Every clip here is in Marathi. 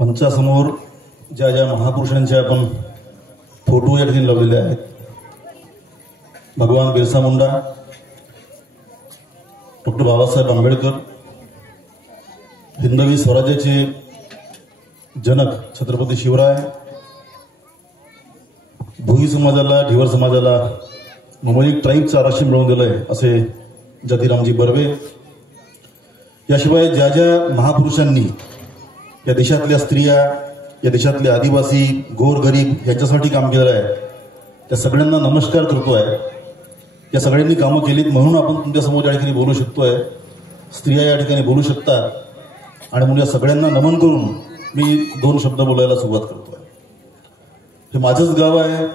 मंचासमोर ज्या ज्या महापुरुषांचे आपण फोटो या ठिकाणी लावलेले आहेत, भगवान बिरसा मुंडा, डॉक्टर बाबासाहेब आंबेडकर, हिंदवी स्वराज्याचे जनक छत्रपती शिवराय, भोई समाजाला, ढिवर समाजाला ममलिक ट्राईबचं आरक्षण मिळवून दिलंय असे जतीरामजी बर्वे, याशिवाय ज्या ज्या महापुरुषांनी या देशातल्या स्त्रिया, या देशातले आदिवासी, गोरगरीब यांच्यासाठी काम केलं आहे, त्या सगळ्यांना नमस्कार करतोय. या सगळ्यांनी कामं केलीत म्हणून आपण तुमच्यासमोर या ठिकाणी बोलू शकतोय, स्त्रिया या ठिकाणी बोलू शकतात. आणि म्हणून या सगळ्यांना नमन करून मी 2 शब्द बोलायला सुरुवात करतोय. हे माझंच गाव आहे,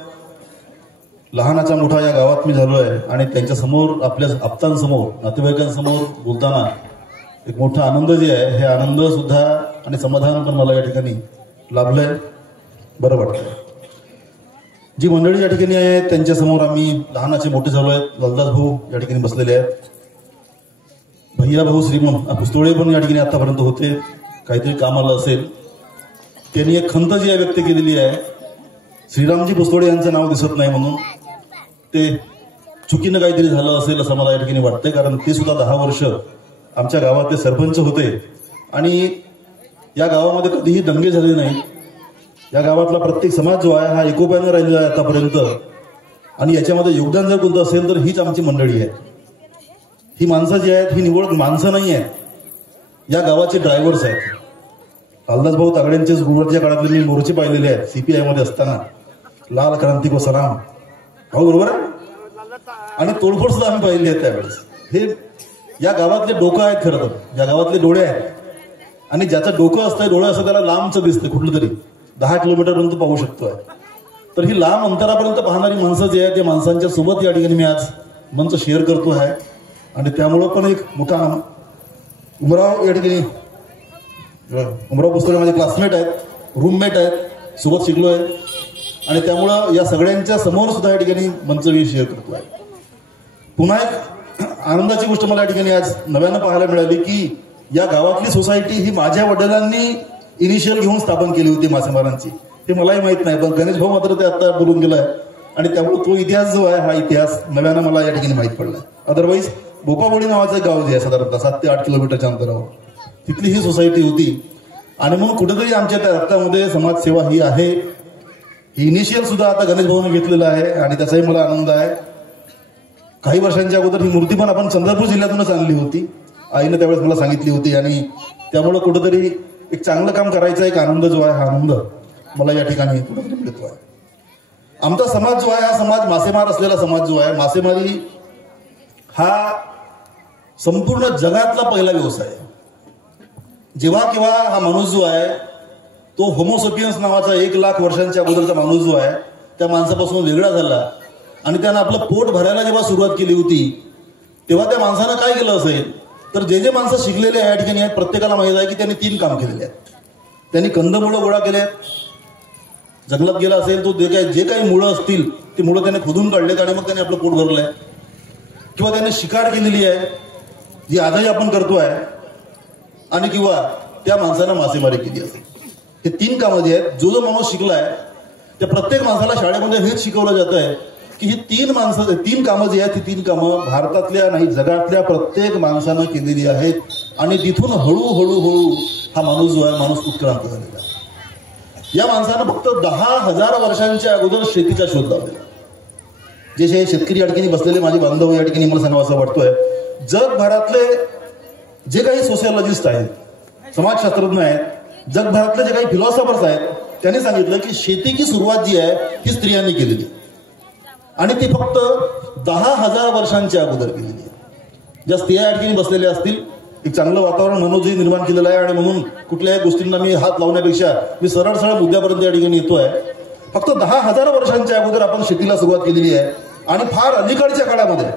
लहानाचा मोठा या गावात मी झालो आहे आणि त्यांच्यासमोर, आपल्या आप्तांसमोर, नातेवाईकांसमोर बोलताना एक मोठा आनंद जे आहे, हे आनंद सुद्धा आणि समाधान पण मला या ठिकाणी लाभलंय, बरं वाटतंय. जी मंडळी या ठिकाणी आहे त्यांच्यासमोर आम्ही लहानाचे मोठे झालो आहेत. ललदास भाऊ या ठिकाणी बसलेले आहेत, भैया भाऊ श्रीमंत पुस्तोळे पण या ठिकाणी आतापर्यंत होते, काहीतरी काम आलं असेल. त्यांनी एक खंत जी आहे व्यक्त केलेली आहे, श्रीरामजी पुस्तोळे यांचं नाव दिसत नाही म्हणून. ते चुकीनं काहीतरी झालं असेल असं मला या ठिकाणी वाटतंय, कारण ते सुद्धा 10 वर्ष आमच्या गावातले सरपंच होते आणि या गावामध्ये कधीही दंगे झाले नाहीत. या गावातला प्रत्येक समाज जो आहे हा एकोप्याने राहिलेला आहे आतापर्यंत. आणि याच्यामध्ये योगदान जर कोणतं असेल तर हीच आमची मंडळी आहे. ही माणसं जी आहेत ही निवड माणसं नाही आहेत, या गावाचे ड्रायव्हर्स आहेत. लालदास भाऊ तागड्यांचे सुरुवातीच्या काळातले मी मोर्चे पाहिलेले आहेत सीपीआय मध्ये असताना, लाल क्रांती को सलाम भाऊ, बरोबर आहे. आणि तोडफोड सुद्धा आम्ही पाहिली आहे त्यावेळेस. हे या गावातले डोकं आहेत, खरं तर या गावातले डोळे आहेत. आणि ज्याचं डोकं असतं, डोळं असतं, त्याला लांबचं दिसतं, कुठलं तरी 10 किलोमीटरपर्यंत पाहू शकतोय. तर ही लांब अंतरापर्यंत पाहणारी माणसं जी आहेत, त्या माणसांच्या सोबत या ठिकाणी मी आज मंच शेअर करतो आहे. आणि त्यामुळं पण एक मोठा उमराव या ठिकाणी, उमराव पुस्तके माझे क्लासमेट आहेत, रूममेट आहेत, सोबत शिकलो आहे. आणि त्यामुळं या सगळ्यांच्या समोर सुद्धा या ठिकाणी मंच मी शेअर करतो आहे. पुन्हा एक आनंदाची गोष्ट मला या ठिकाणी आज नव्यानं पाहायला मिळाली की या गावातली सोसायटी ही माझ्या वडिलांनी इनिशियल घेऊन स्थापन केली होती मासेमारांची. हे मलाही माहित नाही, पण गणेश भाऊ मात्र ते आता बोलून गेलाय. आणि त्यामुळे तो इतिहास जो आहे, हा इतिहास नव्यानं मला या ठिकाणी माहीत पडलाय. अदरवाईज बोपाबोडी नावाचं गाव जे आहे साधारणतः 7 ते 8 किलोमीटरच्या अंतरावर, तिथली ही सोसायटी होती. आणि म्हणून कुठेतरी आमच्या त्या रक्तामध्ये समाजसेवा ही आहे. ही इनिशियल सुद्धा आता गणेश भाऊने घेतलेलं आहे आणि त्याचाही मला आनंद आहे. काही वर्षांच्या अगोदर ही मूर्ती पण आपण चंद्रपूर जिल्ह्यातूनच आणली होती, आईने त्यावेळेस मला सांगितली होती. आणि त्यामुळे कुठेतरी एक चांगलं काम करायचा एक आनंद जो आहे, हा आनंद मला या ठिकाणी कुठेतरी मिळतो आहे. आमचा समाज जो आहे, हा समाज मासेमार असलेला समाज जो आहे, मासेमारी हा संपूर्ण जगातला पहिला व्यवसाय आहे. जेव्हा केव्हा हा माणूस जो आहे, तो होमोसेपियन्स नावाचा 1 लाख वर्षांच्या अगोदरचा माणूस जो आहे, त्या माणसापासून वेगळा झाला आणि त्यानं आपलं पोट भरायला जेव्हा सुरुवात केली होती, तेव्हा त्या माणसानं काय केलं असेल तर जे माणसं शिकलेले या ठिकाणी आहेत, प्रत्येकाला माहित आहे की त्यांनी 3 काम केलेले आहेत. त्यांनी कंदमुळं गोळा केले आहेत, जंगलात गेला असेल तो जे काही मुळं असतील ती मुळं त्याने खोदून काढलेत आणि मग त्याने आपलं पोट भरलंय. किंवा त्याने शिकार केलेली आहे, जी आजही आपण करतो आहे. आणि किंवा त्या माणसानं मासेमारी केली असेल. हे 3 कामं जे आहेत, जो माणूस शिकलाय त्या प्रत्येक माणसाला शाळेमध्ये हेच शिकवलं जात आहे की ही 3 कामं जी आहेत, ती 3 कामं भारतातल्या नाही जगातल्या प्रत्येक माणसानं केलेली आहेत. आणि तिथून हळूहळू हा माणूस जो आहे, माणूस उत्क्रांत झालेला आहे. या माणसानं फक्त 10,000 वर्षांच्या अगोदर शेतीचा शोध लावलेला. जे शेतकरी या ठिकाणी बसलेले माझे बांधव या ठिकाणी मला सांगावं असं वाटतोय, जगभरातले जे काही सोशिओलॉजिस्ट आहेत, समाजशास्त्रज्ञ आहेत, जगभरातले जे काही फिलॉसॉफर्स आहेत, त्यांनी सांगितलं की शेतीची सुरुवात जी आहे ही स्त्रियांनी केलेली आणि ती फक्त 10,000 वर्षांच्या अगोदर केलेली आहे. ज्या स्त्रिया या ठिकाणी बसलेल्या असतील, एक चांगलं वातावरण मनोजी निर्माण केलेलं आहे. आणि म्हणून कुठल्याही गोष्टींना मी हात लावण्यापेक्षा मी सरळ मुद्द्यापर्यंत या ठिकाणी येतोय. फक्त 10,000 वर्षांच्या अगोदर आपण शेतीला सुरुवात केलेली आहे. आणि फार अलीकडच्या काळामध्ये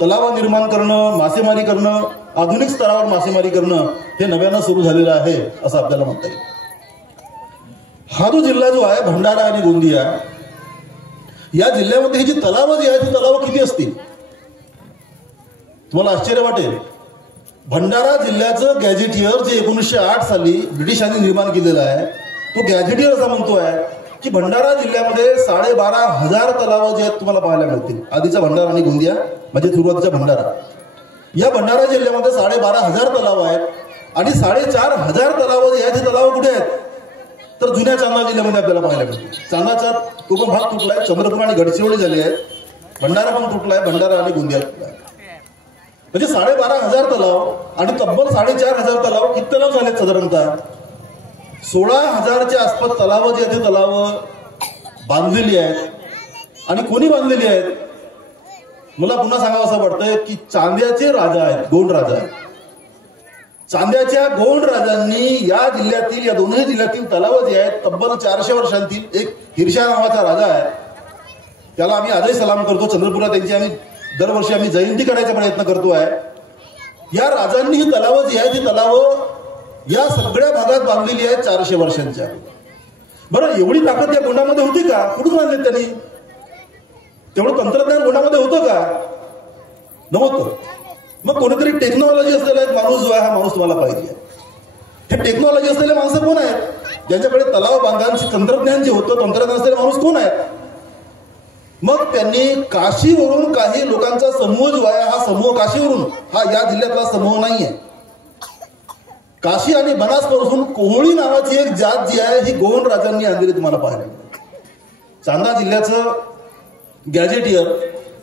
तलाव निर्माण करणं, मासेमारी करणं, आधुनिक स्तरावर मासेमारी करणं हे नव्यानं सुरू झालेलं आहे असं आपल्याला म्हणता येईल. हा जो जिल्हा जो आहे, भंडारा आणि गोंदिया, या जिल्ह्यामध्ये ही जी तलावं जी आहेत, ती तलावं किती असतील तुम्हाला आश्चर्य वाटेल. भंडारा जिल्ह्याचं गॅझेटियर जे 1908 साली ब्रिटिशांनी निर्माण केलेलं आहे, तो गॅझेटियर असा म्हणतोय की भंडारा जिल्ह्यामध्ये 12,500 तलाव जे आहेत तुम्हाला पाहायला मिळतील. आधीचा भंडारा आणि गोंदिया म्हणजे सुरुवातीचा भंडारा. या भंडारा जिल्ह्यामध्ये 12,500 तलाव आहेत आणि 4,500 तलाव जे आहेत हे तलाव कुठे आहेत तर जुन्या चांदा जिल्ह्यामध्ये आपल्याला पाहायला मिळतील. चांदाचा तो पण भाग तुटलाय, चंद्रपूर आणि गडचिरोली झाले आहेत. भंडारा पण तुटलाय, भंडारा आणि गोंदिया तुटलाय. म्हणजे 12,500 तलाव आणि तब्बल 4,500 तलाव. किती तलाव झालेत साधारणतः 16,000च्या आसपास तलाव जे आहेत तलाव बांधलेली आहेत. आणि कोणी बांधलेली आहेत मला पुन्हा सांगावं असं वाटतंय की चांद्याचे राजा आहेत, गोंड राजा आहेत. चांद्याच्या गोंड राजांनी या जिल्ह्यातील, या दोन्ही जिल्ह्यातील तलाव जे आहेत तब्बल 400 वर्षांतील, एक हिरशा नावाचा राजा आहे त्याला आम्ही आजही सलाम करतो. चंद्रपुरात त्यांची दरवर्षी आम्ही जयंती करायचा प्रयत्न करतोय. या राजांनी ही तलाव जी आहेत ही तलाव या सगळ्या भागात बांधलेली आहेत 400 वर्षांच्या. बरं, एवढी ताकद या गोंडामध्ये होती का? कुठून बांधले त्यांनी? तेवढं तंत्रज्ञान गोंडामध्ये होतं का? नव्हतं. मग कोणीतरी टेक्नॉलॉजी असलेला एक माणूस जो आहे हा माणूस तुम्हाला पाहिजे. हे टेक्नॉलॉजी असलेले माणसं कोण आहेत? ज्यांच्याकडे तलाव बांधण्याचे तंत्रज्ञान जे होतं, तंत्रज्ञान असलेले माणूस कोण आहेत? मग त्यांनी काशीवरून काही लोकांचा समूह जो आहे, हा समूह काशीवरून, हा या जिल्ह्यातला समूह नाहीये. काशी आणि बनासपासून कोहळी नावाची एक जात जी आहे ही गोंड राजांनी आणलेली तुम्हाला पाहायला मिळते. चांदा जिल्ह्याचं गॅझेटियर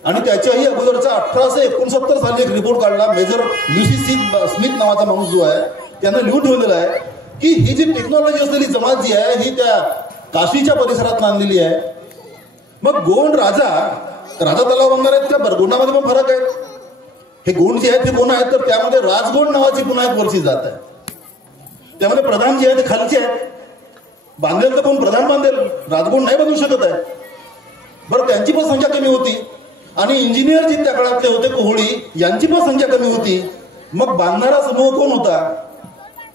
आणि त्याच्याही अगोदरचा 1869 साली एक रिपोर्ट काढला. मेजर ल्युसी स्मिथ नावाचा माणूस जो आहे त्यानं लिहून ठेवलेला आहे की ही जी टेक्नॉलॉजी असलेली जमात जी आहे ही त्या काशीच्या परिसरात आणलेली आहे. मग गोंड राजा तलाव बांधणार आहेत का? गोंडामध्ये पण फरक आहे. हे गोंड जे आहेत ते कोण आहेत तर त्यामध्ये राजगोंड नावाची पुन्हा एक वरची जात आहे. त्यामध्ये प्रधान जे आहे ते खालचे आहेत. बांधेल तर कोण प्रधान बांधेल, राजगोंड नाही बांधू शकत आहे. बरं, त्यांची पण संख्या कमी होती आणि इंजिनियर जे त्या काळातले होते कोहळी यांची पण संख्या कमी होती. मग बांधणारा समूह कोण होता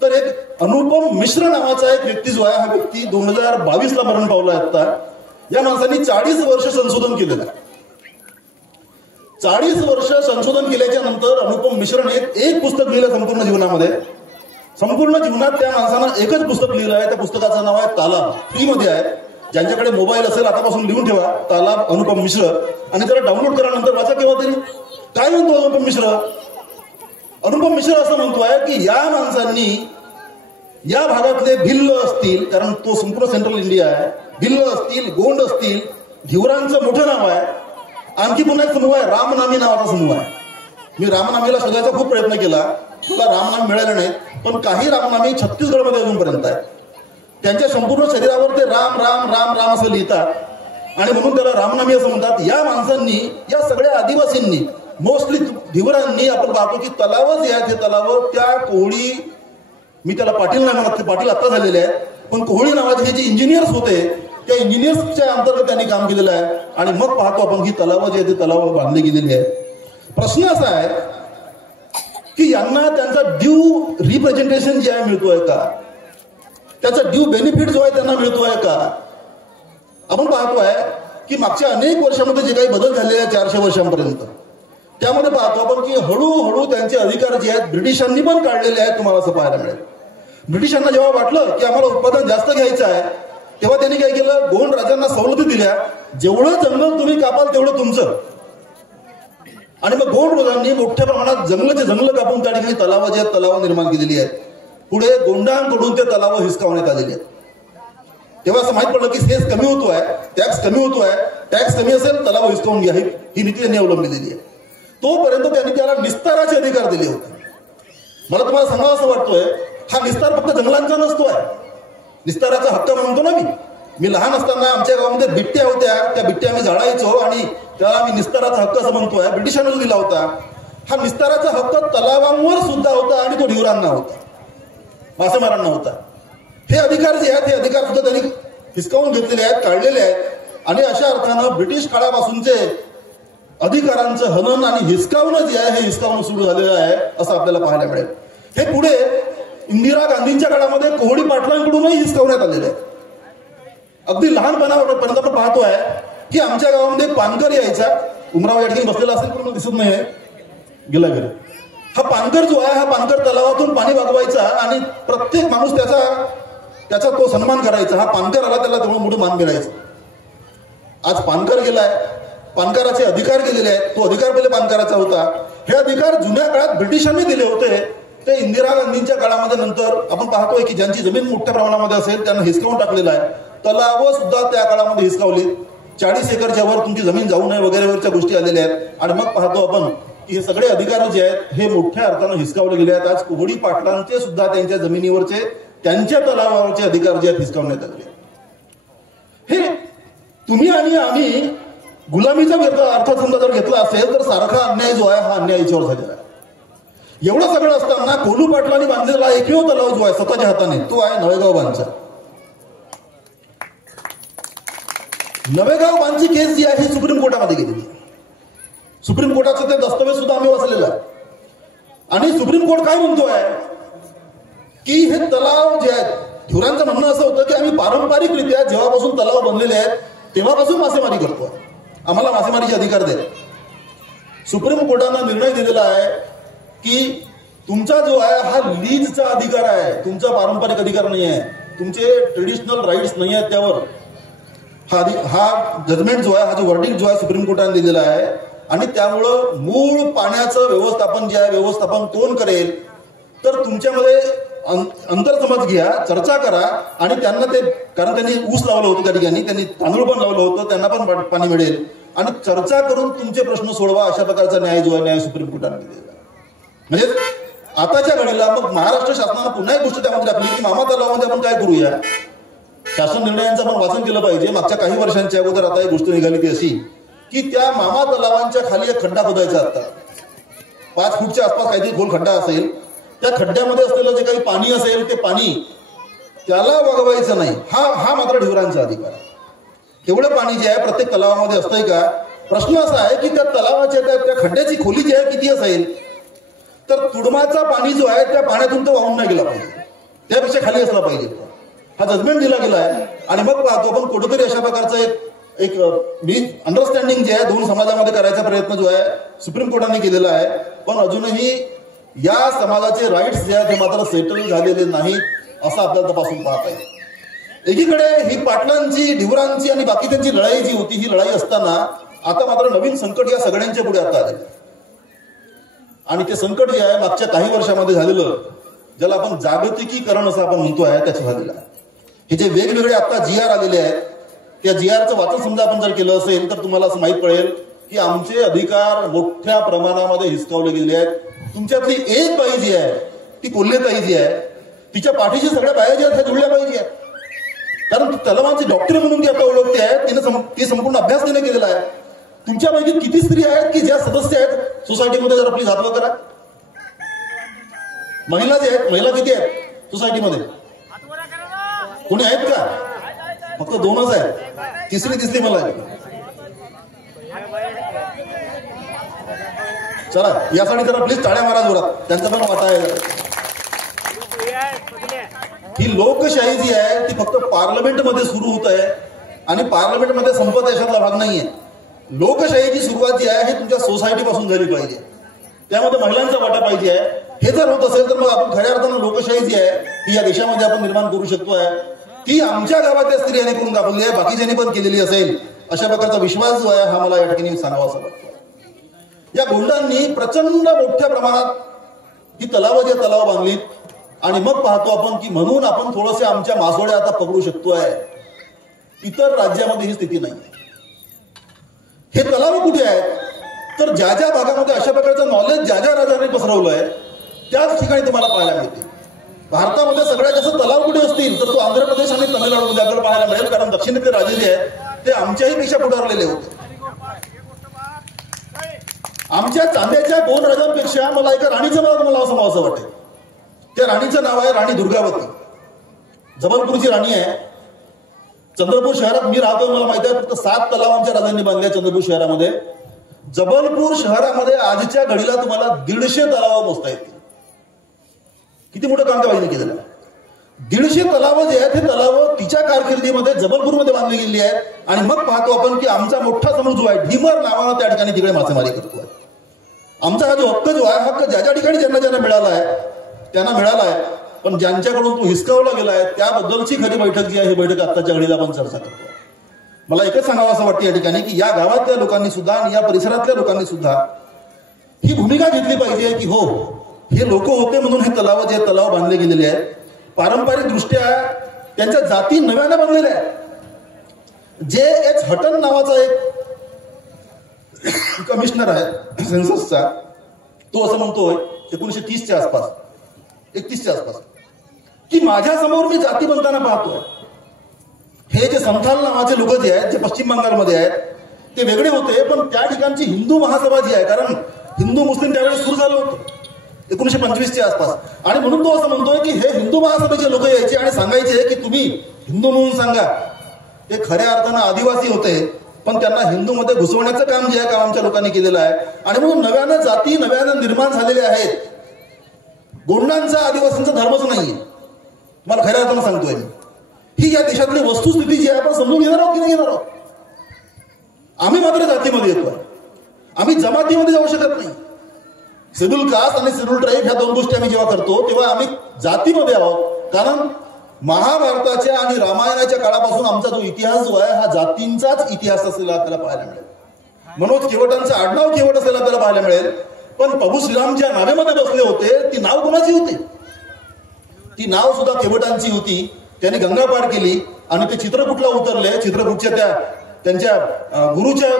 तर एक अनुपम मिश्र नावाचा एक व्यक्ती जो आहे, हा व्यक्ती 2022ला मरण पावला आता. या माणसांनी 40 वर्ष संशोधन केलेलं आहे. 40 वर्ष संशोधन केल्याच्या नंतर अनुपम मिश्रने एक पुस्तक लिहिलं संपूर्ण जीवनामध्ये. संपूर्ण जीवनात त्या माणसानं एकच पुस्तक लिहिलं आहे. त्या पुस्तकाचं नाव आहे तालाब. फ्रीमध्ये आहे. ज्यांच्याकडे मोबाईल असेल आतापासून लिहून ठेवा, तालाब अनुपम मिश्र, आणि त्याला डाउनलोड करा, नंतर वाचा केव्हा तरी. काय म्हणतो अनुपम मिश्र? अनुपम मिश्र असं म्हणतोय की या माणसांनी या भागातले भिल्ल असतील, कारण तो संपूर्ण सेंट्रल इंडिया आहे, भिल्ल असतील, गोंड असतील, धिवरांचं मोठं नाव आहे. आणखी पुन्हा एक समूह आहे, रामनामी नावाचा समूह आहे. मी रामनामीला शोधायचा खूप प्रयत्न केला, मला रामनामी मिळाले नाहीत. पण काही रामनामी छत्तीसगडमध्ये अजूनपर्यंत आहे. त्यांच्या संपूर्ण शरीरावर ते राम राम राम राम असं लिहितात आणि म्हणून त्याला रामनामी असं म्हणतात. या माणसांनी, या सगळ्या आदिवासींनी, मोस्टली धिवरांनी, आपण पाहतो की तलाव जे आहेत हे तलाव त्या कोहळी, मी त्याला पाटील नाही म्हणत, ते पाटील आता झालेले आहेत, पण कोहळी नावाचे हे जे इंजिनियर्स होते त्या इंजिनियर्सच्या अंतर्गत त्यांनी काम केलेलं आहे. आणि मग पाहतो आपण की तलाव जे आहेत ते तलाव बांधले गेलेले आहेत. प्रश्न असा आहे की यांना त्यांचा ड्यू रिप्रेझेंटेशन जे आहे मिळतोय का? त्याचा ड्यू बेनिफिट जो आहे त्यांना मिळतोय का? आपण पाहतोय की मागच्या अनेक वर्षामध्ये जे काही बदल झालेले आहेत 400 वर्षांपर्यंत, त्यामध्ये पाहतो आपण की हळूहळू त्यांचे अधिकार जे आहेत ब्रिटिशांनी पण काढलेले आहेत. तुम्हाला असं पाहायला मिळेल. ब्रिटिशांना जेव्हा वाटलं की आम्हाला उत्पादन जास्त घ्यायचं आहे, तेव्हा त्यांनी काय केलं, गोंड राजांना सवलती दिल्या. जेवढं जंगल तुम्ही कापाल तेवढं तुमचं. आणि मग गोंड राजांनी मोठ्या प्रमाणात जंगल कापून त्या ठिकाणी तलाव जे आहेत तलाव निर्माण केलेली आहेत. पुढे गोंडांकडून ते तलाव हिसकावण्यात आलेले आहेत. तेव्हा असं माहित पडलं की सेस कमी होतोय, टॅक्स कमी होतोय, टॅक्स कमी असेल तलाव हिसकावून घ्या, ही नीती त्यांनी अवलंबलेली आहे. तोपर्यंत त्यांनी त्याला निस्ताराचे अधिकार दिले होते. मला तुम्हाला सांगावं असं वाटतोय, हा निस्तार फक्त जंगलांचा नसतोय. निस्ताराचा हक्क म्हणतो ना मी लहान असताना आमच्या गावामध्ये बिबट्या होत्या, त्या बिबट्या आम्ही झाडायचो आणि त्याला आम्ही निस्ताराचा हक्क असं म्हणतोय. ब्रिटिशांनी दिला होता. हा निस्ताराचा हक्क तलावांवर सुद्धा होता आणि तो ढिवरांना होता, मासेमारांना होता. हे अधिकार जे आहेत हे अधिकार सुद्धा त्यांनी हिसकावून घेतलेले आहेत, काढलेले आहेत. आणि अशा अर्थानं ब्रिटिश काळापासूनचे अधिकारांचं हनन आणि हिसकावणं जे आहे हे हिसकावणं सुरू झालेलं आहे असं आपल्याला पाहायला मिळेल. हे पुढे इंदिरा गांधींच्या काळामध्ये कोहळी पाटलांकडूनही हिसकावण्यात आलेले आहे. अगदी लहानपणापर्यंत आपण पाहतोय की आमच्या गावामध्ये पानकर यायचा. उमराव या ठिकाणी बसलेला असेल पण दिसत नाही, गेला गेला. हा पानकर जो आहे, हा पानकर तलावातून पाणी वागवायचा आणि प्रत्येक माणूस त्याचा त्याचा तो सन्मान करायचा. हा पानकर आला त्याला तेवढं मोठं मान मिळायचं. आज पानकर गेलाय, पानकाराचे अधिकार गेलेले आहेत. तो अधिकार पहिले पानकाराचा होता. हे अधिकार जुन्या काळात ब्रिटिशांनी दिले होते, ते इंदिरा गांधींच्या काळामध्ये नंतर आपण पाहतोय की ज्यांची जमीन मोठ्या प्रमाणामध्ये असेल त्यांना हिसकावून टाकलेलं आहे. तलाव सुद्धा त्या काळामध्ये हिसकावली. 40 एकरच्या वर तुमची जमीन जाऊ नये वगैरे वगैरेच्या गोष्टी आलेल्या आहेत. आणि मग पाहतो आपण की हे सगळे अधिकार जे आहेत हे मोठ्या अर्थानं हिसकावले गेले आहेत. आज कोहडी पाटलांचे सुद्धा त्यांच्या जमिनीवरचे, त्यांच्या तलावावरचे अधिकार जे आहेत हिसकावण्यात आले. हे तुम्ही आणि आम्ही गुलामीचा अर्थ समजा जर घेतला असेल तर सारखा अन्याय जो आहे हा अन्याय याच्यावर झालेला आहे. एवढं सगळं असताना कोल्हू पाटलांनी बांधलेला एकमेव तलाव जो आहे स्वतःच्या हाताने तो आहे नवेगाव बांधचा. नवेगाव बांधची केस जी आहे ही सुप्रीम कोर्टामध्ये गेलेली आहे. सुप्रीम कोर्टाचं ते दस्तऐवज सुद्धा आम्ही वाचलेला आहे. आणि सुप्रीम कोर्ट काय म्हणतोय की हे तलाव जे आहेत, ढोरांचं म्हणणं असं होतं की आम्ही पारंपरिकरित्या जेव्हापासून तलाव बनलेले आहेत तेव्हापासून मासेमारी करतोय, आम्हाला मासेमारीचे अधिकार द्या. सुप्रीम कोर्टानं निर्णय दिलेला आहे की तुमचा जो आहे हा लीजचा अधिकार आहे, तुमचा पारंपरिक अधिकार नाही आहे, तुमचे ट्रेडिशनल राईट्स नाही आहेत त्यावर. हा जजमेंट जो आहे, हा जो वर्डिक्ट जो आहे सुप्रीम कोर्टाने दिलेला आहे. आणि त्यामुळं मूळ पाण्याचं व्यवस्थापन जे आहे, व्यवस्थापन कोण करेल तर तुमच्यामध्ये अंतरसमज घ्या, चर्चा करा. आणि त्यांना ते, कारण त्यांनी ऊस लावलं होतं त्या ठिकाणी, त्यांनी तांदूळ पण लावलं होतं, त्यांना पण पाणी मिळेल. आणि चर्चा करून तुमचे प्रश्न सोडवा, अशा प्रकारचा न्याय जो आहे न्याय सुप्रीम कोर्टाने दिलेला आहे. म्हणजे आताच्या घडीला मग महाराष्ट्र शासनानं पुन्हा एक गोष्ट त्यामध्ये टाकली की मामा तलावामध्ये आपण काय करूया, शासन निर्णयांचं आपण वाचन केलं पाहिजे. मागच्या काही वर्षांच्या अगोदर आता एक गोष्ट निघाली ती अशी की त्या मामा तलावांच्या खाली एक खड्डा खोदायचा. आता 5 फूटच्या आसपास काहीतरी खोल खड्डा असेल, त्या खड्ड्यामध्ये असलेलं जे काही पाणी असेल ते पाणी त्याला वगवायचं नाही. हा मात्र ढिवरांचा अधिकार आहे. तेवढं पाणी जे आहे प्रत्येक तलावामध्ये असतंय का. प्रश्न असा आहे की त्या तलावाच्या त्या खड्ड्याची खोली जी आहे किती असेल तर तुडमाचा पाणी जो आहे त्या पाण्यातून तो वाहून नाही गेला पाहिजे, त्यापेक्षा खाली असला पाहिजे. हा जजमेंट दिला गेला आहे. आणि मग पाहतो आपण कुठेतरी अशा प्रकारचं एक अंडरस्टँडिंग जे आहे दोन समाजामध्ये करायचा प्रयत्न जो आहे सुप्रीम कोर्टाने केलेला आहे. पण अजूनही या समाजाचे राईट्स जे आहेत ते मात्र सेटल झालेले नाहीत असं आपल्याला तपासून पाहता येईल. एकीकडे ही पाटलांची, ढिवरांची आणि बाकीच्यांची लढाई जी होती ही लढाई असताना आता मात्र नवीन संकट या सगळ्यांच्या पुढे आता आले. आणि ते संकट जे आहे मागच्या काही वर्षामध्ये झालेलं, ज्याला आपण जागतिकीकरण असं आपण म्हणतो आहे, त्याचं झालेलं आहे. हे जे वेगवेगळे आता GR आलेले आहेत त्या GRचं वाचन समजा आपण जर केलं असेल तर तुम्हाला असं माहीत पडेल की आमचे अधिकार मोठ्या प्रमाणामध्ये हिसकावले गेले आहेत. तुमच्यातली एक बाई जी आहे ती कोल्हेताई जी आहे तिच्या पाठीशी सगळ्या बाया ज्या आहेत त्या जुळल्या पाहिजे. कारण तलावांची डॉक्टर म्हणून ती आता ओळखते आहे, तिने ती संपूर्ण अभ्यास तिने केलेला आहे. तुमच्यापैकी किती स्त्री आहेत की ज्या सदस्य आहेत सोसायटीमध्ये, जर आपली घातवा करा. महिला जे आहेत, महिला किती आहेत सोसायटीमध्ये, कोणी आहेत का? फक्त 2च आहेत. तिसरी मला आहे. चला यासाठी जरा प्लीज टाळ्या मारा जोरात, त्यांचा पण वाटा आहे. ही लोकशाही जी आहे ती फक्त पार्लमेंटमध्ये सुरू होत आहे आणि पार्लमेंटमध्ये संपत याच्यातला भाग नाहीये. लोकशाहीची सुरुवात जी आहे हे तुमच्या सोसायटीपासून झाली पाहिजे, त्यामध्ये महिलांचा वाटा पाहिजे आहे. हे जर होत असेल तर मग आपण खऱ्या अर्थानं लोकशाही जी आहे ती या देशामध्ये आपण निर्माण करू शकतो आहे. ती आमच्या गावातल्या स्त्रियांनी करून दाखवली आहे, बाकीच्यांनी पण केलेली असेल अशा प्रकारचा विश्वास जो आहे हा मला या ठिकाणी सांगावा असं वाटतं. या गोंडांनी प्रचंड मोठ्या प्रमाणात ही तलाव बांधलीत. आणि मग पाहतो आपण की म्हणून आपण थोडेसे आमच्या मासोळ्या आता पकडू शकतोय. इतर राज्यामध्ये ही स्थिती नाही. हे तलाव कुठे आहेत तर ज्या ज्या भागामध्ये अशा प्रकारचं नॉलेज ज्या ज्या राजांनी पसरवलंय त्याच ठिकाणी तुम्हाला पाहायला मिळते. भारतामध्ये सगळ्यात जास्त तलाव कुठे असतील तर तो आंध्र प्रदेश आणि तमिळनाडूमध्ये आपल्याला पाहायला मिळेल. कारण दक्षिणेतले राजे जे आहेत ते आमच्याही पेक्षा पुढारलेले होते. आमच्या चांद्याच्या 2 राजांपेक्षा मला एका राणीचं नाव तुम्हाला असं वाटेल. त्या राणीचं नाव आहे राणी दुर्गावती. जबलपूरची राणी आहे. चंद्रपूर शहरात मी राहतो, मला माहिती आहे फक्त 7 तलाव आमच्या राजांनी बांधले चंद्रपूर शहरामध्ये. जबलपूर शहरामध्ये आजच्या घडीला तुम्हाला 150 तलाव मोजता येतील. किती मोठं काम त्या बाईने केलेलं आहे. 150 तलाव जे आहेत हे तलाव तिच्या कारकिर्दीमध्ये जबलपूरमध्ये बांधली गेली आहेत. आणि मग पाहतो आपण की आमचा मोठा समूह जो आहे ढिमर नावानं त्या ठिकाणी तिकडे मासेमारी करतोय. आमचा हा जो हक्क जो आहे, हक्क ज्या ज्या ठिकाणी ज्यांना मिळाला आहे त्यांना मिळाला आहे. पण ज्यांच्याकडून तो हिसकावला गेलाय त्याबद्दलची खरी बैठक जी आहे ही बैठक आत्ताच्या घडीला आपण चर्चा करतो. मला एकच सांगावं असं वाटतं या ठिकाणी की या गावातल्या लोकांनी सुद्धा आणि या परिसरातल्या लोकांनी सुद्धा ही भूमिका घेतली पाहिजे की हो, हे लोक होते म्हणून हे तलाव बांधले गेलेले आहेत. पारंपरिक दृष्ट्या त्यांच्या जाती नव्याने बांधलेल्या आहेत. J.H. हटन नावाचा एक कमिशनर आहे सेन्ससचा, तो असं म्हणतोय 1930च्या आसपास 31च्या आसपास की माझ्या समोर मी जाती बनताना पाहतोय. हे जे संथाल नावाचे लोक जे आहेत, जे पश्चिम बंगालमध्ये आहेत, ते वेगळे होते, पण त्या ठिकाणची हिंदू महासभा जी आहे, कारण हिंदू मुस्लिम त्यावेळेस सुरू झालं होतं 1925च्या आसपास, आणि म्हणून तो असं म्हणतोय की हे हिंदू महासभेचे लोक यायचे आणि सांगायचे की तुम्ही हिंदू म्हणून सांगा. ते खऱ्या अर्थानं आदिवासी होते, पण त्यांना हिंदूमध्ये घुसवण्याचं काम जे आहे काम आमच्या लोकांनी केलेलं आहे. आणि म्हणून नव्यानं जाती नव्यानं निर्माण झालेल्या आहेत. गोंडांचा आदिवासींचा धर्मच नाहीये, मला खऱ्या अर्थानं सांगतोय मी. ही या देशातली वस्तुस्थिती जी आहे आपण समजून घेणार आहोत की नाही घेणार आहोत. आम्ही मात्र जातीमध्ये येतोय, आम्ही जमातीमध्ये जाऊ शकत नाही. शेड्यूल कास्ट आणि शेड्यूल ट्राईब ह्या दोन गोष्टी आम्ही जेव्हा करतो तेव्हा आम्ही जातीमध्ये आहोत. कारण महाभारताच्या आणि रामायणाच्या काळापासून आमचा जो इतिहास जो आहे हा जातींचाच इतिहास असलेला आपल्याला पाहायला मिळेल. मनोज केवटांचं आडनाव केवट असलेलं आपल्याला पाहायला मिळेल. पण प्रभू श्रीराम ज्या नावेमध्ये बसले होते ती नाव कोणाची होती? ती नाव सुद्धा केवटांची होती. त्यांनी गंगा पार केली आणि ते चित्रकूटला उतरले. चित्रकूटच्या त्यांच्या गुरुच्या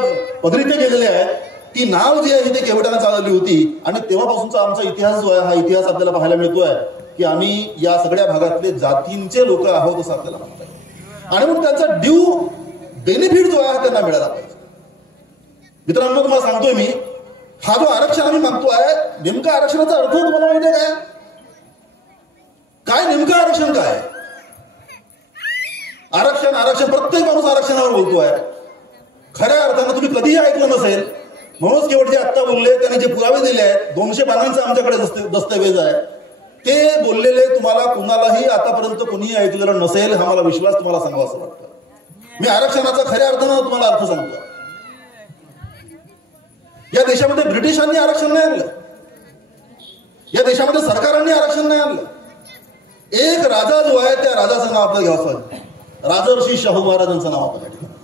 पदरी ते गेलेले आहेत. ती नाव जी आहे ती केवटांना चालवली होती. आणि तेव्हापासूनचा आमचा इतिहास जो आहे हा इतिहास आपल्याला पाहायला मिळतोय की आम्ही या सगळ्या भागातले जातींचे लोक आहोत असं आपल्याला म्हणता येईल. आणि मग त्यांचा ड्यू बेनिफिट जो आहे त्यांना मिळाला पाहिजे. मित्रांनो, तुम्हाला सांगतोय मी, हा जो आरक्षण आम्ही मागतोय, नेमका आरक्षणाचा अर्थ तुम्हाला माहिती आहे काय? नेमकं आरक्षण काय? आरक्षण प्रत्येक माणूस आरक्षणावर बोलतोय. खऱ्या अर्थानं तुम्ही कधीही ऐकलं नसेल. मनोज केवट जे आत्ता बोलले त्यांनी जे पुरावे दिले आहेत, 200 पानांचा आमच्याकडे दस्तऐवज आहे, ते बोललेले तुम्हाला कुणालाही आतापर्यंत कोणीही ऐकलेलं नसेल. हा मला विश्वास तुम्हाला सांगावा असं वाटतं. मी आरक्षणाचा खऱ्या अर्थानं तुम्हाला अर्थ सांगतो. या देशामध्ये ब्रिटिशांनी आरक्षण नाही आणलं, या देशामध्ये सरकारांनी आरक्षण नाही आणलं. एक राजा जो आहे त्या राजाचं नाव आपलं घ्यावं, राजर्षी शाहू महाराजांचं नाव आपल्या ठिकाणी.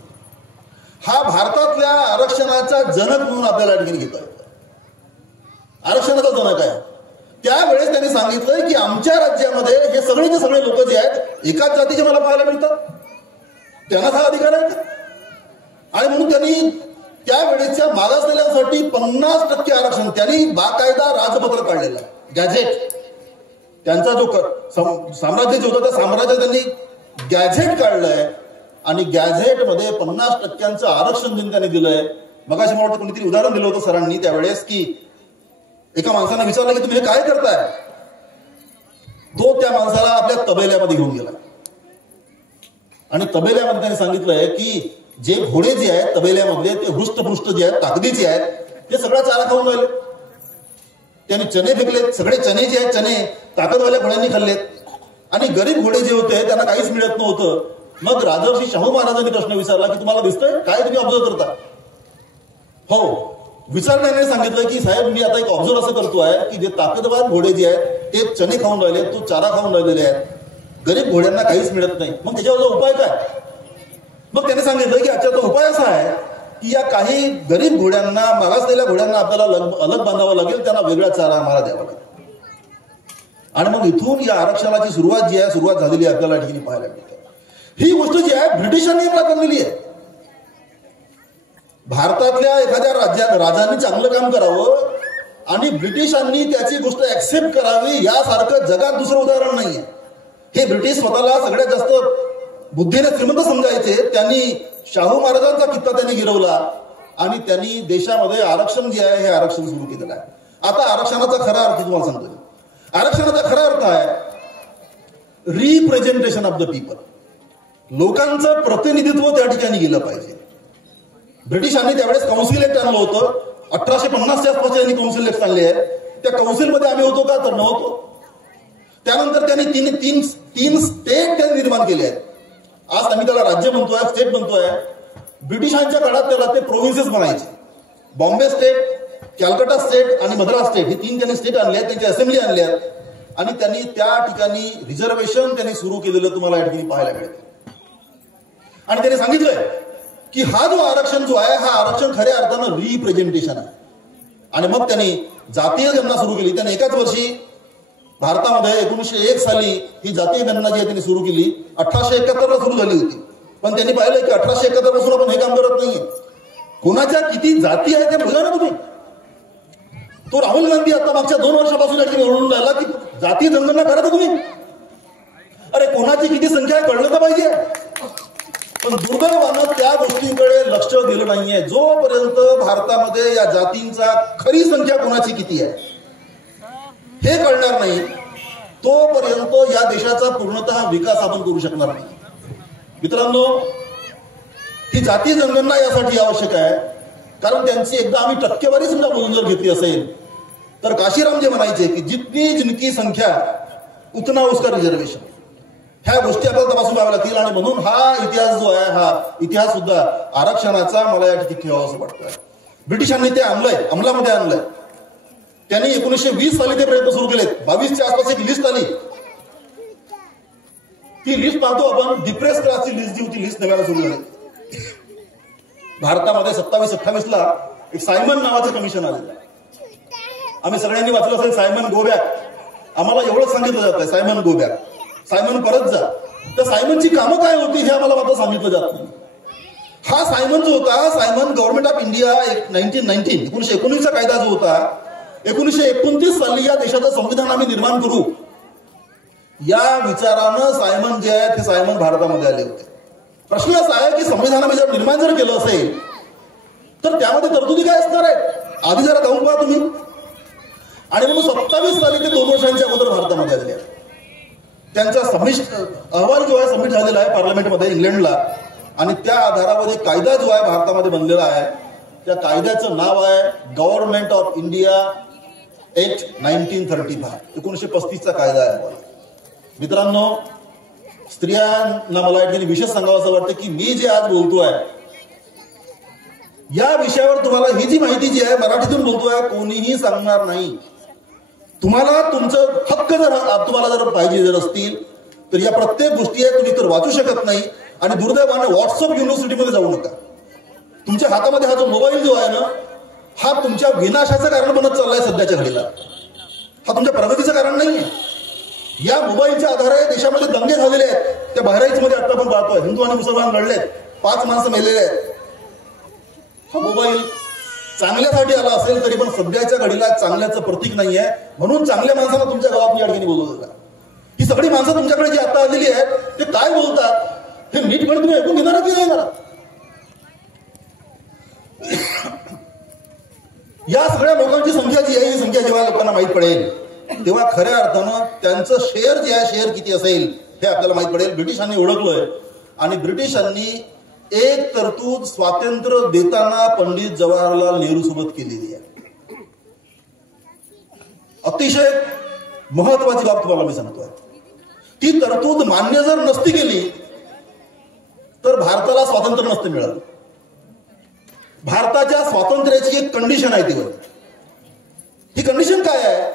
हा भारतातल्या आरक्षणाचा जनक म्हणून आपल्याला ठिकाणी घेता येतो. आरक्षणाचा जनक आहे. त्यावेळेस त्यांनी सांगितलंय की आमच्या राज्यामध्ये हे सगळेचे सगळे लोक जे आहेत एकाच जातीचे मला पाहायला मिळतात, त्यांनाच हा अधिकार आहे का? आणि म्हणून त्यांनी त्यावेळेसच्या मागासलेल्यांसाठी 50% आरक्षण त्यांनी बाकायदा राजपत्र काढलेलं आहे, गॅझेट. त्यांचा जो साम्राज्य जे होतं त्या साम्राज्यात त्यांनी गॅझेट काढलंय आणि गॅझेटमध्ये 50% आरक्षण त्यांनी दिलंय. मगाशी मला वाटतं कोणीतरी उदाहरण दिलं होतं सरांनी त्यावेळेस की एका माणसानं विचारलं की तुम्ही हे काय करताय? तो त्या माणसाला आपल्या तबेल्यामध्ये घेऊन गेला आणि तबेल्यामध्ये त्यांनी सांगितलंय की जे घोडे जे आहेत तबेल्यामधले ते हृष्टपुष्ट जे आहेत, ताकदीचे आहेत, ते सगळा चारा खाऊन राहिले. त्यांनी चणे फेकलेत. सगळे चणे जे आहेत चणे ताकदवाल्या घोड्यांनी खाल्लेत. आणि गरीब घोडे जे होते त्यांना काहीच मिळत नव्हतं. मग राजर्षी शाहू महाराजांनी प्रश्न विचारला की तुम्हाला दिसतंय काय, तुम्ही ऑब्झर्व करता? हो. विचारण्याने सांगितलं की साहेब मी आता एक ऑब्झर्व असं करतोय की जे ताकदवान घोडे जे आहेत ते चणे खाऊन राहिले, तो चारा खाऊन राहिलेले आहेत, गरीब घोड्यांना काहीच मिळत नाही. मग त्याच्यावर उपाय काय? मग त्याने सांगितलं की अच्छा, तो उपाय असा आहे की या काही गरीब घोड्यांना, मागासलेल्या घोड्यांना आपल्याला अलग बांधावं लागेल, त्यांना वेगळा चारा आम्हाला द्यावा लागेल. आणि मग इथून या आरक्षणाची सुरुवात जी आहे सुरुवात झालेली आहे आपल्याला ठिकाणी पाहायला मिळते. ही गोष्ट जी आहे ब्रिटिशांनी आणलेली आहे. भारतातल्या एखाद्या राजांनी चांगलं काम करावं आणि ब्रिटिशांनी त्याची गोष्ट ऍक्सेप्ट करावी यासारखं जगात दुसरं उदाहरण नाहीये. हे ब्रिटिश स्वतःला सगळ्यात जास्त बुद्धीने श्रीमंत समजायचे. त्यांनी शाहू महाराजांचा कित्ता त्यांनी गिरवला आणि त्यांनी देशामध्ये आरक्षण जे आहे हे आरक्षण सुरू केलेलं आहे. आता आरक्षणाचा खरा अर्थ तुम्हाला सांगतो. आरक्षणाचा खरा अर्थ आहे रिप्रेझेंटेशन ऑफ द पीपल. लोकांचं प्रतिनिधित्व त्या ठिकाणी गेलं पाहिजे. ब्रिटिशांनी त्यावेळेस काउन्सिल ऍक्ट आणलं होतं. 1850च्या आसपास त्यांनी काउन्सिल ऍक्ट आणले आहे. त्या काउन्सिलमध्ये आम्ही होतो का? तर नव्हतो. त्यानंतर त्यांनी तीन स्टेट त्यांनी निर्माण केले आहेत. आज आम्ही त्याला राज्य म्हणतोय, स्टेट म्हणतोय. ब्रिटिशांच्या काळात त्याला ते प्रोव्हिन्सेस म्हणायचे. बॉम्बे स्टेट, कॅलकटा स्टेट आणि मद्रास स्टेट ही 3 त्यांनी स्टेट आणले आहेत, त्यांची असेंब्ली आणली आहेत. आणि त्यांनी त्या ठिकाणी रिझर्वेशन त्यांनी सुरू केलेलं तुम्हाला या ठिकाणी पाहायला मिळतं. आणि त्यांनी सांगितलंय की हा जो आरक्षण जो आहे, हा आरक्षण खऱ्या अर्थानं रिप्रेझेंटेशन आहे. आणि मग त्यांनी जातीय गणना सुरू केली. त्यांनी एकाच वर्षी भारतामध्ये 1901 साली ही जातीय गणना जी आहे त्यांनी सुरू केली. 1871ला सुरू झाली होती, पण त्यांनी पाहिलं की 1871 पासून आपण हे काम करत नाहीये. कोणाच्या किती जाती आहेत ते बघा ना तुम्ही. तो राहुल गांधी आता मागच्या 2 वर्षापासून ओरडून राहिला की जातीय जनगणना करा तुम्ही. अरे कोणाची किती संख्या आहे कळलं तर पाहिजे. पण दुर्दैवानं त्या गोष्टींकडे लक्ष दिलं नाहीये. जोपर्यंत भारतामध्ये या जातींचा खरी संख्या कोणाची किती आहे हे कळणार नाही, तोपर्यंत या देशाचा पूर्णतः विकास आपण करू शकणार नाही. मित्रांनो, ही जातीय जनगणना यासाठी आवश्यक आहे कारण त्यांची एकदा आम्ही टक्केवारी सुद्धा बोलून जर घेतली असेल तर काशीराम जे म्हणायचे की जितनी जिनकी संख्या उतना उसका रिझर्वेशन. ह्या गोष्टी आपल्याला तपासून पाहाव्या लागतील. आणि म्हणून हा इतिहास जो आहे, हा इतिहास सुद्धा आरक्षणाचा मला या ठिकाणी ठेवावं असं वाटतंय. ब्रिटिशांनी ते अंमलामध्ये आणलंय. त्यांनी 1920 साली ते प्रयत्न सुरू केलेत. 22च्या आसपास एक लिस्ट आली. ती लिस्ट पाहतो आपण, डिप्रेस क्लासची लिस्ट जी होती, लिस्ट नव्यानं सुरू झाली. भारतामध्ये 27-28ला एक सायमन नावाचं कमिशन आलेलं. आम्ही सगळ्यांनी वाचलं असेल सायमन गो बॅक. आम्हाला एवढंच सांगितलं जात आहे सायमन गो बॅक, सायमन परत जा. तर सायमनची कामं काय होती हे आम्हाला मात्र सांगितलं जात नाही. हा सायमन जो होता, सायमन गव्हर्नमेंट ऑफ इंडिया 1919 चा कायदा जो होता, 1929 साली या देशाचं संविधान आम्ही निर्माण करू या विचारानं सायमन जे आहे ते सायमन भारतामध्ये आले होते. प्रश्न असा आहे की संविधान आम्ही जर निर्माण जर केलं असेल तर त्यामध्ये तरतुदी काय असणार आहेत आधी जरा जाऊन पहा तुम्ही. आणि म्हणून 27 साली ते 2 वर्षांच्या अगोदर भारतामध्ये आलेले आहेत. त्यांचा अहवाल जो आहे सबमिट झालेला आहे पार्लमेंटमध्ये इंग्लंडला. आणि त्या आधारावर एक कायदा जो आहे भारतामध्ये बनलेला आहे, त्या कायद्याचं नाव आहे गव्हर्नमेंट ऑफ इंडिया ऍक्ट 1935. 1935चा कायदा आहे. मित्रांनो, स्त्रियांना मला या ठिकाणी विशेष सांगावं असं वाटतं की मी जे आज बोलतोय या विषयावर तुम्हाला ही जी माहिती जी आहे मराठीतून बोलतोय, कोणीही सांगणार नाही. तुम्हाला तुमचं हक्क जर तुम्हाला जर पाहिजे जर असतील तर या प्रत्येक गोष्टी आहे तुम्ही तर वाचू शकत नाही. आणि दुर्दैवाने व्हॉट्सअप युनिव्हर्सिटीमध्ये जाऊ नका. तुमच्या हातामध्ये हा जो मोबाईल जो आहे ना, हा तुमच्या विनाशाचं कारण बनत चाललाय सध्याच्या घडीला. हा तुमच्या प्रगतीचं कारण नाहीये. या मोबाईलच्या आधारे देशामध्ये दंगे झालेले आहेत. त्या बहराईचमध्ये आता आपण पाहतोय हिंदू आणि मुसलमान लढलेत, 5 माणसं मेलेले आहेत. हा मोबाईल चांगल्यासाठी आला असेल तरी पण सध्याच्या घडीला चांगल्याचं प्रतीक नाही आहे. म्हणून चांगल्या माणसांना तुमच्या गावात या ठिकाणी बोलवलं. ही सगळी माणसं तुमच्याकडे जी आता आलेली आहेत ते काय बोलतात हे नीटपणे तुम्ही ऐकून घेणार की नाही घेणार. या सगळ्या लोकांची संख्या जी आहे ही संख्या जेव्हा लोकांना माहीत पडेल तेव्हा खऱ्या अर्थानं त्यांचं शेअर जे आहे शेअर किती असेल हे आपल्याला माहीत पडेल. ब्रिटिशांनी ओळखलंय आणि ब्रिटिशांनी एक तरतूद स्वातंत्र्य देताना पंडित जवाहरलाल नेहरू सोबत केलेली आहे. अतिशय महत्वाची बाब तुम्हाला मी सांगतोय. ती तरतूद मान्य जर नसती केली तर भारताला स्वातंत्र्य नसतं मिळालं. भारताच्या स्वातंत्र्याची एक कंडिशन आहे तीवर. ही कंडिशन काय आहे?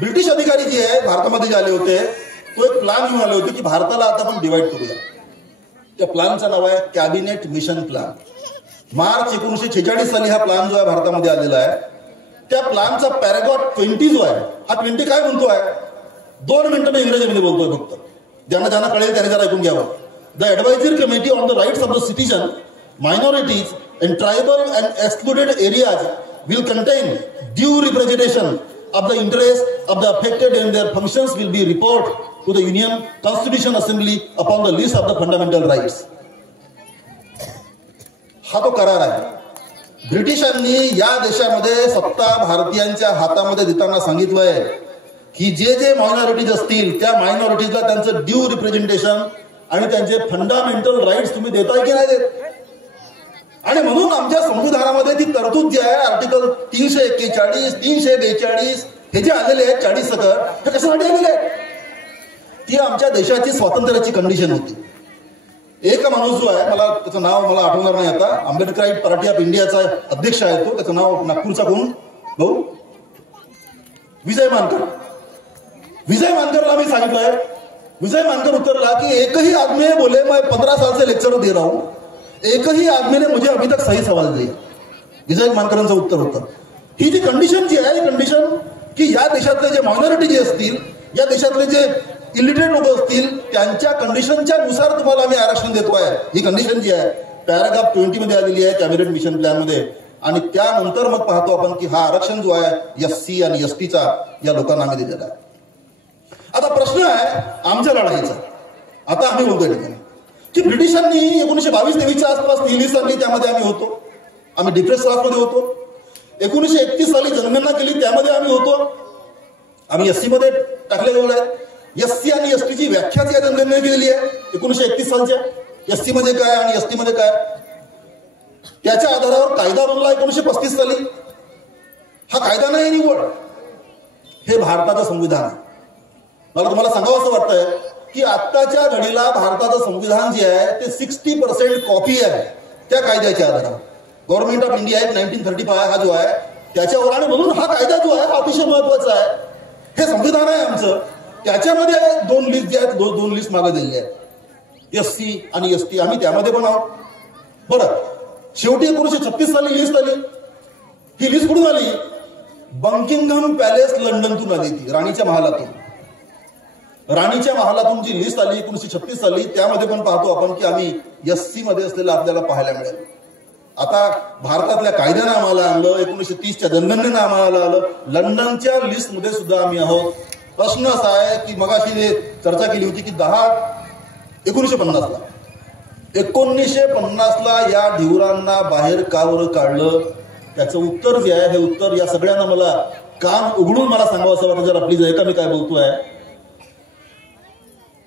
ब्रिटिश अधिकारी जे आहे भारतामध्ये जे आले होते तो एक प्लान घेऊन आले होते की भारताला आता आपण डिवाइड करूया. त्या प्लानचं नाव आहे कॅबिनेट मिशन प्लान. मार्च 1946 साली हा प्लान जो आहे भारतामध्ये आलेला आहे. त्या प्लानचा पॅराग्राफ 20 जो आहे, हा 20 काय म्हणतोय? 2 मिनिटं मी इंग्रजीमध्ये बोलतोय फक्त, ज्यांना कळेल त्याने जरा ऐकून घ्यावं. The advisory committee on the rights of the citizen, minorities and tribal and excluded areas will contain due representation of the interests of the affected and their functions will be report to the Union Constitution Assembly upon the list of the fundamental rights. हा तो करार आहे. ब्रिटिशांनी या देशामध्ये सत्ता भारतीयांच्या हातामध्ये देताना सांगितलंय की जे मायनॉरिटीज असतील त्या मायनॉरिटीजला त्यांचं ड्यू रिप्रेझेंटेशन आणि त्यांचे फंडामेंटल राईट्स तुम्ही देताय की नाही देत. आणि म्हणून आमच्या संविधानामध्ये ती तरतूद जी आहे आर्टिकल 341, 342 हे जे आलेले आहेत 40 सकट, हे कशासाठी आलेले आहेत? ती आमच्या देशाची स्वातंत्र्याची कंडिशन होती. एक माणूस जो आहे, मला त्याचं नाव मला आठवणार नाही आता, आंबेडकराईट पार्टी ऑफ इंडियाचा अध्यक्ष आहे तो, त्याचं नाव नागपूरचा कोण भाऊ विजय मानकरला आम्ही सांगितलंय, विजय मानकर उतरला कि एक ही आदमी बोले मैं 15 साल से लेक्चर दे रहा हूं, एक ही आदमी ने मुझे अभी तक सही सवाल दिया. विजय मानकरांचं उत्तर होतं. ही जी कंडिशन जी आहे, कंडिशन की या देशातले जे मायनॉरिटी जे असतील, या देशातले जे इलिटरेट लोक असतील, त्यांच्या कंडिशनच्या नुसार तुम्हाला आम्ही आरक्षण देतोय. ही कंडिशन जी आहे पॅराग्राफ 20 मध्ये आलेली आहे कॅबिनेट मिशन प्लॅन मध्ये. आणि त्यानंतर मग पाहतो आपण की हा आरक्षण जो आहे एससी आणि एसटीचा या लोकांना आम्ही दिलेला आहे. आता प्रश्न आहे आमच्या लढाईचा. आता आम्ही बोलतोय ठिकाणी की ब्रिटिशांनी 1922-23च्या आसपास ही लिस्ट आणली, त्यामध्ये आम्ही होतो. आम्ही डिप्रेस क्लासमध्ये होतो. 1931 साली जनगणना केली, त्यामध्ये आम्ही होतो. आम्ही एससी मध्ये टाकले गेलो आहे. एससी आणि एसटीची व्याख्याच या जनगणनेने केलेली आहे 1931 सालच्या. एससी मध्ये काय आणि एसटी मध्ये काय, त्याच्या आधारावर कायदा बनला 1935 साली. हा कायदा नाही निवड, हे भारताचं संविधान आहे. मला तुम्हाला सांगावं असं वाटतंय की आत्ताच्या घडीला भारताचं संविधान जे आहे ते 60% कॉपी आहे त्या कायद्याच्या आधारावर. गव्हर्नमेंट ऑफ इंडिया ऍक्ट 1935 हा जो आहे त्याच्यावर, आणि म्हणून हा कायदा जो आहे हा अतिशय महत्वाचा आहे. हे संविधान आहे आमचं. त्याच्यामध्ये 2 लिस्ट जे आहेत, 2 लिस्ट मागे दिलेली आहेत, एससी आणि एसटी. आम्ही त्यामध्ये पण आहोत. बरं, शेवटी 1936 साली लिस्ट आली. ही लिस्ट कुठून आली? बकिंगहॅम पॅलेस लंडनतून आली. ती राणीच्या महालातून. राणीच्या महालातून जी लिस्ट आली 1936 साली, त्यामध्ये पण पाहतो आपण की आम्ही एससी मध्ये असलेलं आपल्याला पाहायला मिळेल. आता भारतातल्या कायद्यानं आम्हाला आणलं, 1930च्या जनगणनेनं आम्हाला आलं, लंडनच्या लिस्ट मध्ये सुद्धा आम्ही आहोत. प्रश्न असा आहे की मगाशी जे चर्चा केली होती की 1950ला या ढिवरांना बाहेर का बरं काढलं, त्याचं उत्तर जे आहे, हे उत्तर या सगळ्यांना मला कान उघडून मला सांगावं असं वाटतं. जर प्लीज ऐका मी काय बोलतोय.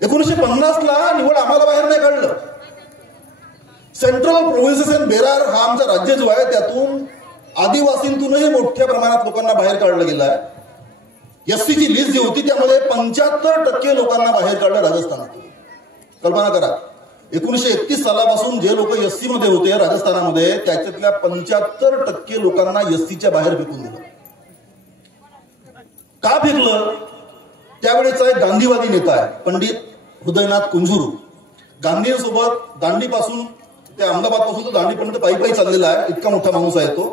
1950ला निवड आम्हाला बाहेर नाही काढलं. सेंट्रल प्रोव्हिन्सेस अँड बेरार हा आमचा राज्य जो आहे त्यातून आदिवासींतूनही मोठ्या प्रमाणात लोकांना बाहेर काढलं गेलं आहे. एससीची लिस्ट जी होती त्यामध्ये 75% लोकांना बाहेर काढलं राजस्थानातून. कल्पना करा, 1931 सालापासून जे लोक एससी मध्ये होते राजस्थानामध्ये, त्याच्यातल्या 75% लोकांना एससीच्या बाहेर फेकून दिलं. का फेकलं? त्यावेळेचा एक गांधीवादी नेता आहे पंडित हृदयनाथ कुंजरू. गांधींसोबत दांडीपासून ते अहमदाबाद पासून तो दांडीपर्यंत पायी चाललेला आहे, इतका मोठा माणूस आहे तो.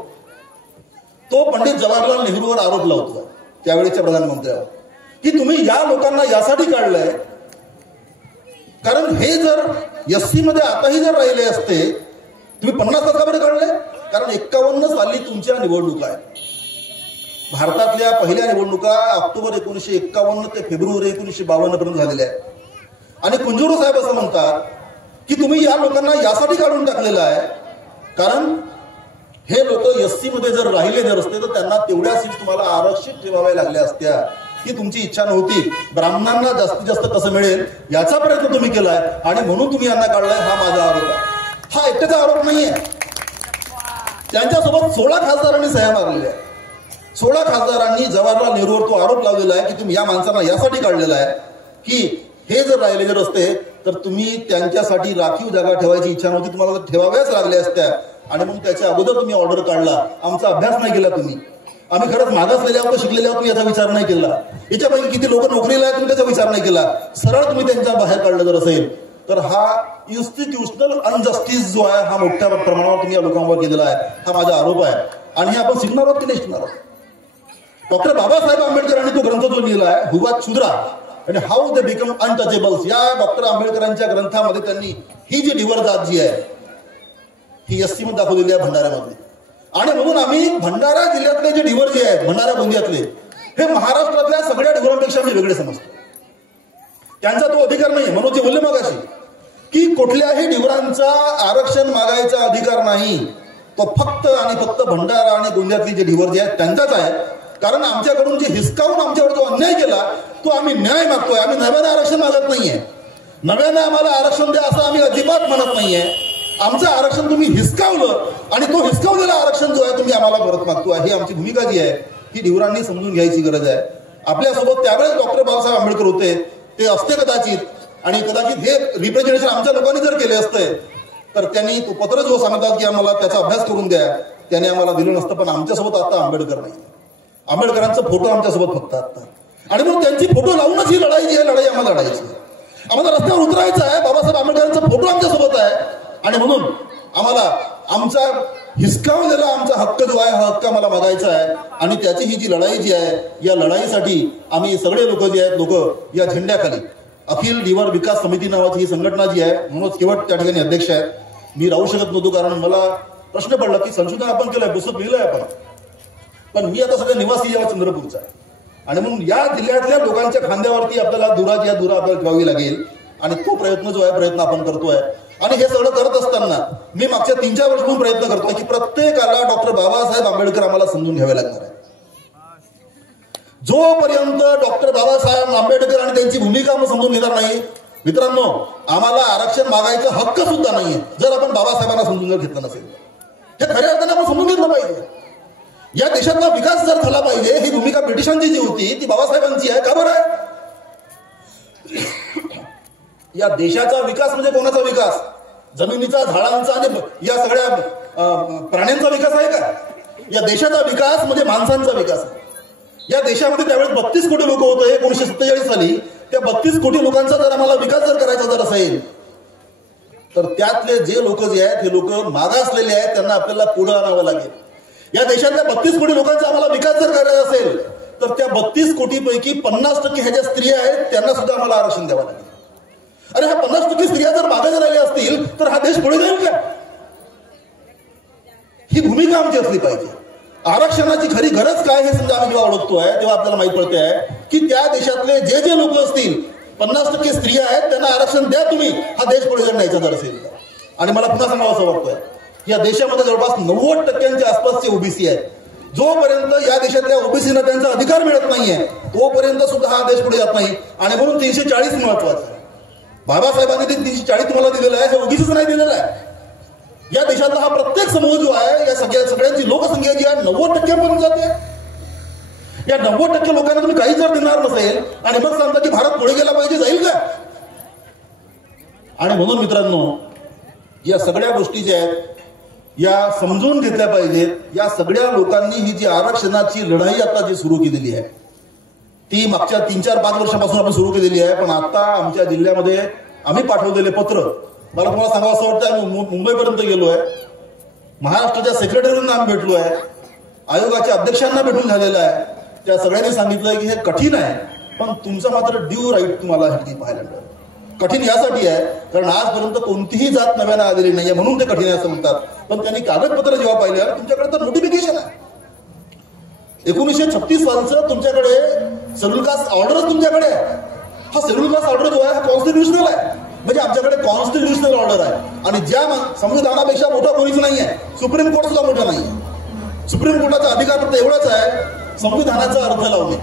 तो पंडित जवाहरलाल नेहरूवर आरोप लावतो त्यावेळेच्या प्रधानमंत्र्यावर की तुम्ही या लोकांना यासाठी काढलंय कारण हे जर एससी मध्ये आताही जर राहिले असते, तुम्ही 50 का बरं काढले? कारण 51 साली तुमच्या निवडणुका आहेत. भारतातल्या पहिल्या निवडणुका ऑक्टोबर 1951 ते फेब्रुवारी 1952 पर्यंत झालेल्या आहेत. आणि कुंजरू साहेब असं म्हणतात की तुम्ही या लोकांना यासाठी काढून टाकलेलं आहे कारण हे लोक एससी मध्ये जर राहिले जर असते तर त्यांना तेवढ्या सीट तुम्हाला आरक्षित ठेवाव्या लागल्या असत्या. ही तुमची इच्छा नव्हती. ब्राह्मणांना जास्तीत जास्त कसं मिळेल याचा प्रयत्न तुम्ही केलाय आणि म्हणून तुम्ही यांना काढलाय. हा माझा आरोप आहे. हा एकट्याचा आरोप नाहीये. त्यांच्यासोबत 16 खासदारांनी सह्या मारलेल्या आहे. 16 खासदारांनी जवाहरलाल नेहरूवर तो आरोप लावलेला आहे की तुम्ही या माणसांना यासाठी काढलेला आहे की हे जर राहिले जर असते तर तुम्ही त्यांच्यासाठी राखीव जागा ठेवायची इच्छा नव्हती, तुम्हाला ठेवाव्याच लागल्या असत्या आणि म्हणून त्याच्या अगोदर तुम्ही ऑर्डर काढला. आमचा अभ्यास नाही केला तुम्ही. आम्ही खरंच मागासलेले आहोत, शिकलेले आहोत, याचा विचार नाही केला. याच्यापैकी किती लोक नोकरीला आहेत तुम्ही त्याचा विचार नाही केला. सरळ तुम्ही त्यांच्या बाहेर काढलं जर असेल तर हा इन्स्टिट्यूशनल अनजस्टिस जो आहे हा मोठ्या प्रमाणावर तुम्ही या लोकांवर केलेला आहे. हा माझा आरोप आहे आणि हे आपण शिकणार आहोत की नाही शिकणार आहोत. डॉक्टर बाबासाहेब आंबेडकरांनी तो ग्रंथ जो लिहिला आहे हुवात शुद्रा आणि हाऊ दे बिकम अनटचेबल्स, या डॉक्टर आंबेडकरांच्या ग्रंथामध्ये त्यांनी ही जी ढिवर जात जी आहे ही एससी मध्ये दाखवलेली आहे भंडाऱ्यामध्ये. आणि म्हणून आम्ही भंडारा जिल्ह्यातले जे ढिवर जे आहेत भंडारा गोंदियातले हे महाराष्ट्रातल्या सगळ्या ढिवरांपेक्षा आम्ही वेगळे समजतो. त्यांचा तो अधिकार नाही. मनोज जे बोलले मगाशी की कुठल्याही ढिवरांचा आरक्षण मागायचा अधिकार नाही. तो फक्त आणि फक्त भंडारा आणि गोंदियातली जे ढिवर जे आहेत त्यांचाच आहे. कारण आमच्याकडून जे हिसकावून आमच्यावर जो अन्याय केला तो आम्ही न्याय मागतोय. आम्ही नव्यानं आरक्षण मागत नाहीये. नव्यानं आम्हाला आरक्षण द्या असं आम्ही अजिबात म्हणत नाहीये. आमचं आरक्षण तुम्ही हिसकावलं आणि तो हिसकावलेला आरक्षण जो आहे तुम्ही आम्हाला परत मागतोय. ही आमची भूमिका जी आहे ही ढिवरांनी समजून घ्यायची गरज आहे. आपल्यासोबत त्यावेळेस डॉक्टर बाबासाहेब आंबेडकर होते, ते असते कदाचित, आणि कदाचित हे रिप्रेझेंटेशन आमच्या लोकांनी जर केले असते तर त्यांनी तो पत्र जो सांगतात की आम्हाला त्याचा अभ्यास करून द्या त्याने आम्हाला दिलं नसतं. पण आमच्यासोबत आता आंबेडकर नाही. आंबेडकरांचा फोटो आमच्यासोबत फक्त आता, आणि मग त्यांची फोटो लावूनच ही लढाई जी आहे लढाई आम्हाला लढायची. आम्हाला रस्त्यावर उतरायचं आहे, बाबासाहेब आंबेडकरांचा फोटो आमच्यासोबत आहे, आणि म्हणून आम्हाला आमचा हिसकावलेला आमचा हक्क जो आहे हा हक्क आम्हाला मागायचा आहे. आणि त्याची ही जी लढाई जी आहे या लढाईसाठी आम्ही सगळे लोक जे आहेत लोक या झेंड्याखाली अखिल दिवार विकास समिती नावाची ही संघटना जी आहे, मनोज केवट त्या ठिकाणी अध्यक्ष आहेत. मी राहू शकत नव्हतो कारण मला प्रश्न पडला की संशोधन आपण केलंय, पुस्तक लिहिलंय आपण, पण मी आता सध्या निवासी या चंद्रपूरचा आहे, आणि म्हणून या जिल्ह्यातल्या लोकांच्या खांद्यावरती आपल्याला दुराची या दुरा आपल्याला ठेवावी लागेल. आणि तो प्रयत्न जो आहे प्रयत्न आपण करतोय. आणि हे सगळं करत असताना मी मागच्या 3-4 वर्षांपासून प्रयत्न करतोय की प्रत्येकाला डॉक्टर बाबासाहेब आंबेडकर आम्हाला समजून घ्यावे लागणार आहे. जोपर्यंत डॉक्टर बाबासाहेब आंबेडकर आणि त्यांची भूमिका आपण समजून घेणार नाही, मित्रांनो, आम्हाला आरक्षण मागायचा हक्क सुद्धा नाहीये जर आपण बाबासाहेबांना समजून जर घेतलं नसेल. हे खऱ्या अर्थाने आपण समजून घेतलं पाहिजे. या देशातला विकास जर झाला पाहिजे, ही भूमिका ब्रिटिशांची जी होती ती बाबासाहेबांची आहे. का बरं आहे? या देशाचा विकास म्हणजे कोणाचा विकास? जमिनीचा, झाडांचा आणि या सगळ्या प्राण्यांचा विकास आहे का? या देशाचा विकास म्हणजे माणसांचा विकास आहे. या देशामध्ये त्यावेळेस 32 कोटी लोक होते 1947 साली. त्या 32 कोटी लोकांचा जर आम्हाला विकास जर करायचा जर असेल तर त्यातले जे लोक जे आहेत हे लोक मागासलेले आहेत, त्यांना आपल्याला पुढे आणावं लागेल. या देशातल्या 32 कोटी लोकांचा आम्हाला विकास जर करायचा असेल तर त्या 32 कोटीपैकी 50% ह्या ज्या स्त्रिया आहेत त्यांना सुद्धा आम्हाला आरक्षण द्यावं लागेल. अरे ह्या 50% स्त्रिया जर मागे जर राहिल्या असतील तर हा देश पुढे जाईल का? ही भूमिका आमची असली पाहिजे. आरक्षणाची खरी गरज काय हे समजा आम्ही जेव्हा ओळखतोय तेव्हा आपल्याला माहित पडते आहे की त्या देशातले जे जे लोक असतील 50% स्त्रिया आहेत त्यांना आरक्षण द्या तुम्ही, हा देश पुढे जर न्यायचा जर असेल तर. आणि मला पुन्हा सांगावं असं वाटतंय या देशामध्ये जवळपास 90% आसपासचे ओबीसी आहेत. जोपर्यंत या देशातल्या ओबीसीना त्यांचा अधिकार मिळत नाहीये तोपर्यंत सुद्धा हा देश पुढे जात नाही. आणि म्हणून 340 महत्वाचं आहे. बाबासाहेबांनी ते 340 तुम्हाला दिलेलं आहे, हे ओबीसीच नाही दिलेलं आहे. या देशातला हा प्रत्येक समूह जो आहे या सगळ्यांची लोकसंख्या जी आहे 90% पर्यंत जाते. या 90% लोकांना तुम्ही काही जर देणार नसेल आणि मग सांगता की भारत पुढे गेला पाहिजे, जाईल का? आणि म्हणून मित्रांनो, या सगळ्या गोष्टी ज्या आहेत या समजून घेतल्या पाहिजेत. या सगळ्या लोकांनी ही जी आरक्षणाची लढाई आता जी सुरू केलेली आहे ती मागच्या 3-4-5 वर्षापासून आपण सुरू केलेली आहे. पण आता आमच्या जिल्ह्यामध्ये आम्ही पाठवलेले पत्र, मला तुम्हाला सांगावं असं वाटतं, आम्ही मुंबईपर्यंत गेलो आहे, महाराष्ट्राच्या सेक्रेटरींना आम्ही भेटलो आहे, आयोगाच्या अध्यक्षांना भेटून झालेलं आहे. त्या सगळ्यांनी सांगितलंय की हे कठीण आहे पण तुमचा मात्र ड्यू राईट तुम्हाला हे पाहायला मिळेल. कठीण यासाठी आहे कारण आजपर्यंत कोणतीही जात नव्यानं आलेली नाहीये म्हणून ते कठीण आहे असं म्हणतात. पण त्यांनी कागदपत्र जेव्हा पाहिले तुमच्याकडे तर नोटिफिकेशन आहे 1936 सालचं, तुमच्याकडे शेड्यूल कास्ट ऑर्डरच तुमच्याकडे आहे. हा शेड्यूल कास्ट ऑर्डर जो आहे हा कॉन्स्टिट्युशनल आहे, म्हणजे आमच्याकडे कॉन्स्टिट्युशनल ऑर्डर आहे. आणि ज्या संविधानापेक्षा मोठा कोणीच नाही आहे, सुप्रीम कोर्ट सुद्धा मोठा नाही आहे. सुप्रीम कोर्टाचा अधिकार फक्त एवढाच आहे, संविधानाचा अर्थ लावणे.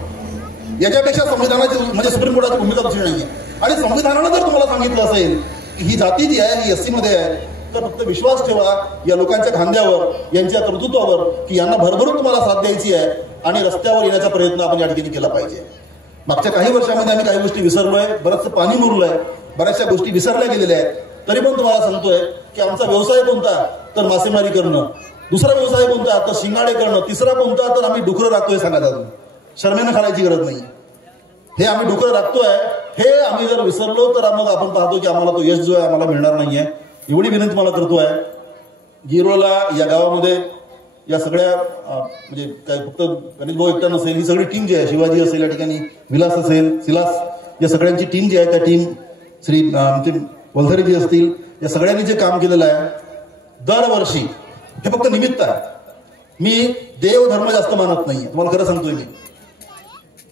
याच्यापेक्षा संविधानाची म्हणजे सुप्रीम कोर्टाची भूमिका दुसरी नाही आहे. आणि संविधानानं जर तुम्हाला सांगितलं असेल की ही जाती जी आहे ही एससी मध्ये आहे तर फक्त विश्वास ठेवा या लोकांच्या खांद्यावर, यांच्या कर्तृत्वावर की यांना भरभरून तुम्हाला साथ द्यायची आहे आणि रस्त्यावर येण्याचा प्रयत्न आपण या ठिकाणी केला पाहिजे. मागच्या काही वर्षामध्ये आम्ही काही गोष्टी विसरलोय, बरंचसं पाणी मुरलंय, बऱ्याचशा गोष्टी विसरल्या गेलेल्या आहेत. तरी पण तुम्हाला सांगतोय की आमचा व्यवसाय कोणता तर मासेमारी करणं, दुसरा व्यवसाय कोणता तर शिंगाडे करणं, तिसरा कोणता तर आम्ही डुकरं राखतोय. सांगा दादा, शर्मेनं खाण्याची गरज नाही. हे आम्ही डुकरं राखतोय, हे आम्ही जर विसरलो तर मग आपण पाहतो की आम्हाला तो यश जो आहे आम्हाला मिळणार नाहीये. एवढी विनंती मला करतोय. गिरोला या गावामध्ये या सगळ्या म्हणजे काय फक्त गणेश भाऊ एकटा नसेल, ही सगळी टीम जी आहे, शिवाजी असेल या ठिकाणी, विलास असेल, सिलास, या सगळ्यांची टीम जी आहे त्या टीम, श्री वलधरेजी असतील, या सगळ्यांनी जे काम केलेलं आहे दरवर्षी, हे फक्त निमित्त आहे. मी देव धर्म जास्त मानत नाहीये, तुम्हाला खरं सांगतोय. मी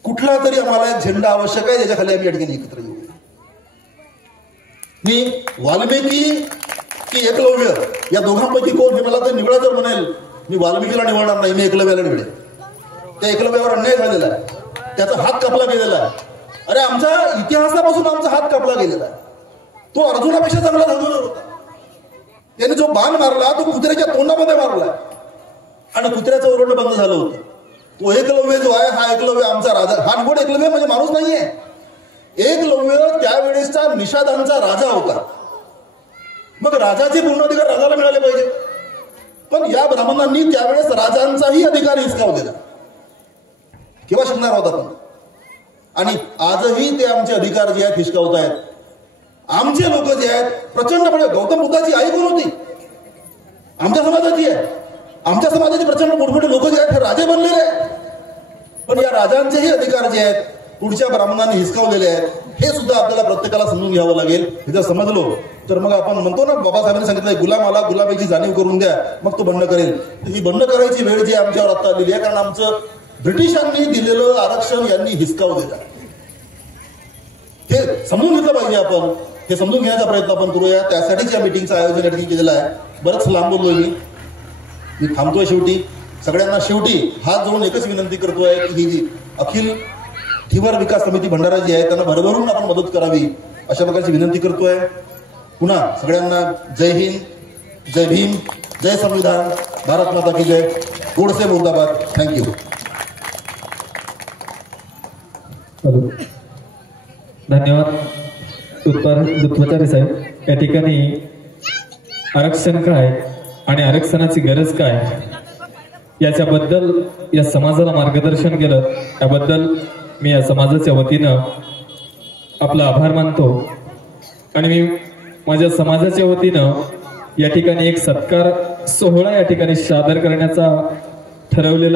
कुठला तरी आम्हाला एक झेंडा आवश्यक आहे ज्याच्या खाली आम्ही या ठिकाणी एकत्र येऊ. मी वाल्मिकी की एकलव्य या दोघांपैकी कोण हे मला तर निवडा जर म्हणेल, मी वाल्मिकीला निवडणार नाही, मी एकलव्याला निवडेल. त्या एकलव्यावर अन्याय झालेला आहे, त्याचा हात कापला गेलेला आहे. अरे आमच्या इतिहासापासून आमचा हात कापला गेलेला आहे. तो अर्जुनापेक्षा चांगला धनुर्धर होता. त्याने जो बाण मारला तो कुत्र्याच्या तोंडामध्ये मारला आणि कुत्र्याचं ओरडणं बंद झालं होतं. तो एकलव्य जो आहे हा एकलव्य आमचा राजा, हा निवड एकलव्य म्हणजे माणूस नाहीये. एकलव्य त्यावेळेसचा निषादांचा राजा होता. मग राजाचे पूर्ण अधिकार राजाला मिळाले पाहिजे, पण या ब्राह्मणांनी त्यावेळेस राजांचाही अधिकार हिसकावलेला. केव्हा शिकणार आहोत आपण? आणि आजही ते आमचे अधिकार जे आहेत हिसकावत आहेत. आमचे लोक जे आहेत प्रचंडपणे, गौतम बुद्धाची आई कोण होती? आमच्या समाजाची आहे. आमच्या समाजाचे प्रचंड मोठमोठे लोक जे आहेत हे राजे बनलेले आहेत. पण या राजांचेही अधिकार जे आहेत पुढच्या ब्राह्मणांनी हिसकावलेले आहेत. हे सुद्धा आपल्याला प्रत्येकाला समजून घ्यावं लागेल. हे जर समजलो तर मग आपण म्हणतो ना, बाबासाहेबांनी सांगितलंय गुलामाला गुलामीची जाणीव करून द्या, मग तो बंड करेल. ही बंड करायची वेळ जी आमच्यावर आता आलेली आहे, कारण आमचं ब्रिटिशांनी दिलेलं आरक्षण यांनी हिसकावलेलं आहे. हे समजून घेतलं पाहिजे. आपण हे समजून घेण्याचा प्रयत्न आपण करूया. त्यासाठीच या मिटिंगचं आयोजन या ठिकाणी केलेलं आहे. बरंच लांब बोललोय मी थांबतोय. सगळ्यांना शेवटी हात जोडून एकच विनंती करतोय की ही जी अखिल धीवर विकास समिती भंडारा जी आहे त्यांना भरभरून आपण मदत करावी, अशा प्रकारची विनंती करतोय. पुन्हा सगळ्यांना जय हिंद, जय भीम, जय संविधान, भारत माता की जय, गोडसे मुर्दाबाद. थँक्यू. धन्यवाद दुत्वाचारी साहेब. या ठिकाणी आरक्षण काय आणि आरक्षणाची गरज काय याच्याबद्दल या समाजाला मार्गदर्शन केलं, त्याबद्दल मी या समाजाच्या वतीनं आपला आभार मानतो. आणि मी माझ्या समाजाच्या वतीनं या ठिकाणी एक सत्कार सोहळा या ठिकाणी सादर करण्याचा ठरवलेला